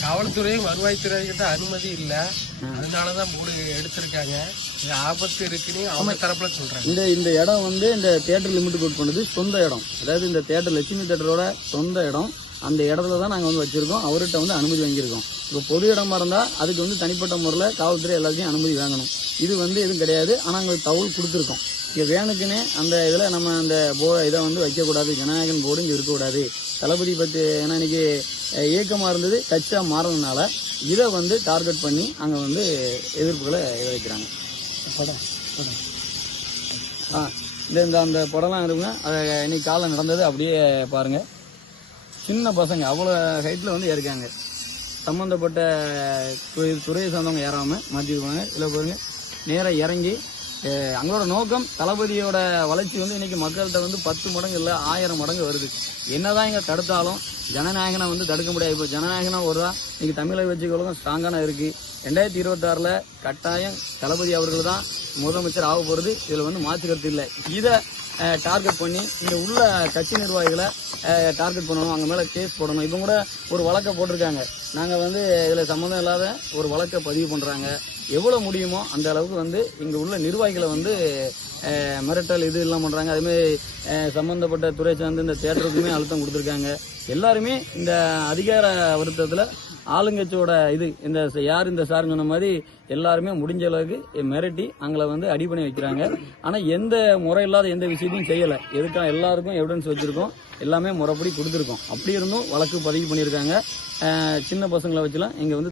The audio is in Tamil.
காவல்துறையும் வருவாய்த்துறை கிட்ட அனுமதி இல்ல, அதனாலதான் போர்டு எடுத்திருக்காங்க. இது ஆபத்து இருக்குன்னு அவங்க தரப்புல சொல்றாங்க. இந்த இடம் வந்து இந்த தியேட்டர் லிமிட்டுக்கு உட்பட்டது சொந்த இடம். அதாவது இந்த தியேட்டர் லட்சுமி தியேட்டரோட சொந்த இடம். அந்த இடத்துல தான் நாங்கள் வந்து வச்சிருக்கோம். அவர்கிட்ட வந்து அனுமதி வாங்கியிருக்கோம். இப்போ பொது இடமா இருந்தால் அதுக்கு வந்து தனிப்பட்ட முறையில் காவல்துறை எல்லாத்தையும் அனுமதி வாங்கணும். இது வந்து எதுவும் கிடையாது. ஆனால் அங்கே தகவல் கொடுத்துருக்கோம். இங்கே வேணுக்குன்னு அந்த இதில் நம்ம அந்த இதை வந்து வைக்கக்கூடாது, ஜனநாயகன் போர்டு இங்கே இருக்கக்கூடாது, தளபதி பற்றி ஏன்னா இன்னைக்கு இயக்கமாக இருந்தது கட்சியாக மாறினதுனால இதை வந்து டார்கெட் பண்ணி அங்கே வந்து எதிர்ப்புகளை வைக்கிறாங்க. படம் இந்த அந்த படம்லாம் இருக்குங்க. அதை இன்னைக்கு காலம் நடந்தது அப்படியே பாருங்கள். சின்ன பசங்க அவ்வளோ ஹைட்டில் வந்து ஏறிக்காங்க. சம்மந்தப்பட்ட துறையை சார்ந்தவங்க ஏறாமல் மாற்றிருப்பாங்க. இதில் பாருங்க நேராக இறங்கி அவங்களோட நோக்கம் தளபதியோட வளர்ச்சி வந்து இன்னைக்கு மக்கள்கிட்ட வந்து 10 மடங்கு இல்லை 1000 மடங்கு வருது. என்னதான் இங்கே தடுத்தாலும் ஜனநாயகனை வந்து தடுக்க முடியாது. இப்போ ஜனநாயகனா வருதா இன்னைக்கு தமிழக வச்சுக்களும் ஸ்ட்ராங்கான இருக்கு. 2026 கட்டாயம் தளபதி அவர்கள் தான் முதலமைச்சர் ஆக போகிறது. இதில் வந்து மாற்று கருத்து இல்லை. இதை டார்கெட் பண்ணி இங்கே உள்ள கட்சி நிர்வாகிகளை டார்கெட் பண்ணணும், அங்கே மேலே கேஸ் போடணும். இப்போ கூட ஒரு வழக்கை போட்டிருக்காங்க. நாங்கள் வந்து இதில் சம்மந்தம் இல்லாத ஒரு வழக்கை பதிவு பண்ணுறாங்க. எவ்வளோ முடியுமோ அந்த அளவுக்கு வந்து இங்கே உள்ள நிர்வாகிகளை வந்து மிரட்டல் இது எல்லாம் பண்ணுறாங்க. அதுமாதிரி சம்மந்தப்பட்ட துறை சார்ந்து இந்த தியேட்டருக்குமே அழுத்தம் கொடுத்துருக்காங்க. எல்லாருமே இந்த அதிகார வருத்தத்தில் ஆளுங்கட்சியோட இது இந்த யார் இந்த சார் சொன்ன மாதிரி எல்லாருமே முடிஞ்ச அளவுக்கு மிரட்டி அங்களை வந்து அடி பண்ணி வைக்கிறாங்க. ஆனால் எந்த முறை இல்லாத எந்த விஷயத்தையும் செய்யலை. எதுக்காக எல்லாருக்கும் எவிடன்ஸ் வச்சுருக்கோம், எல்லாமே முறைப்படி கொடுத்துருக்கோம். அப்படி இருந்தும் வழக்கு பதிவு பண்ணியிருக்காங்க. சின்ன பசங்களை வச்சுலாம் இங்கே வந்து